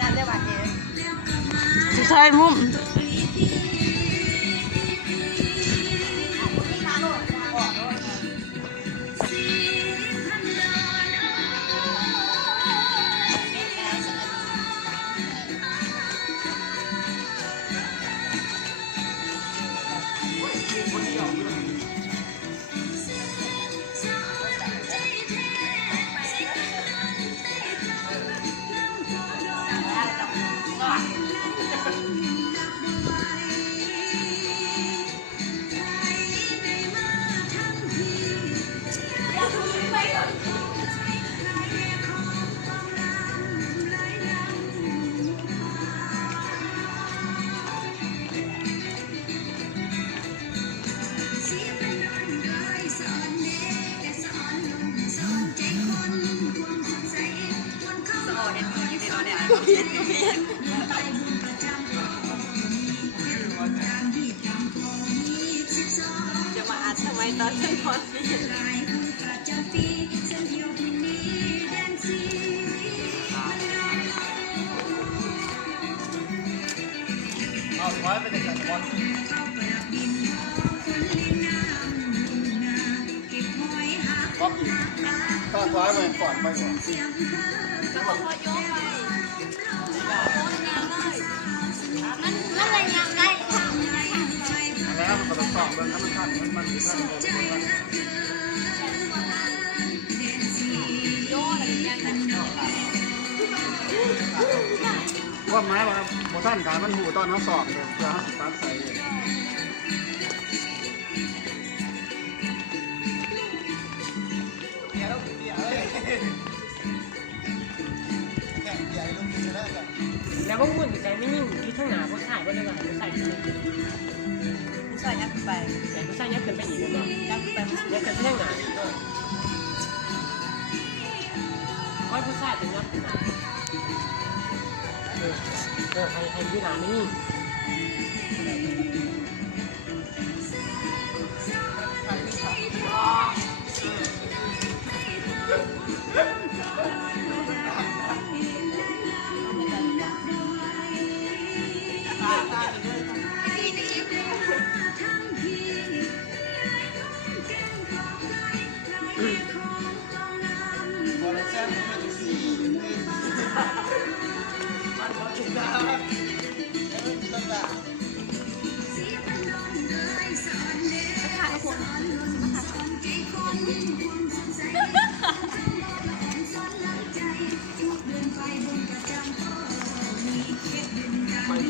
จานได้บาทเอง ใช่มุ้มจะมาอัดทำไมตอนฉันพอดปีเอาไว้ไปแต่ก่อนก็อีกถ้าไว้ไปก่อนไปก่อนแล้วก็พอโยกไปนั่นอะไรยังไงแล้วมันก็ต้องสอบเรื่องน้ำมันท่านมันท่านว่าไม้ว่าโมท่านขายมันหูตอนเขาสอบเลยเพื่อให้ตัดใส่แล้วพวกมุ่นใจไม่ยิ่งที่ข้างหน้าพวกถ่ายก็เลยว่าใส่ใส่ยักไปแต่ผู้ชายยักขึ้นไปอีกเลยยักขึ้นไปยักขึ้นข้างหน้าก็ผู้ชายถึงยักขึ้นมาให้ที่หน้าไม่ยิ่ง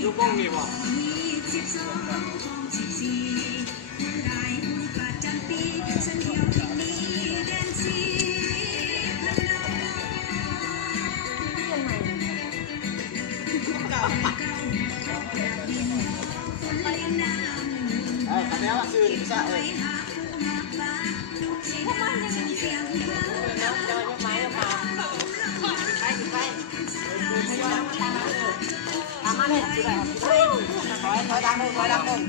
ลูกบ้องมีบ่อันนี้ว่าซื้อใช่พวกมันยังมีเสียงแล้วจะมายกไม้ลงมาไปไปตามมาเลยถอยดังเลยถอยดังเลย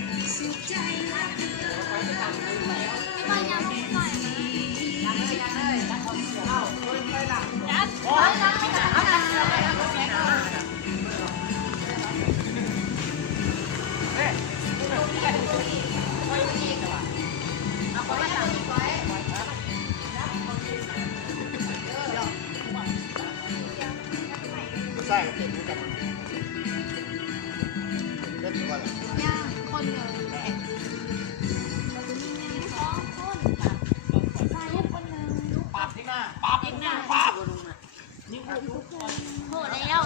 ใช่เก่งด้วยกันเล่นด้วยย่างคนเดียวปาบที่หน้าปาบที่หน้าปาบโหดแล้ว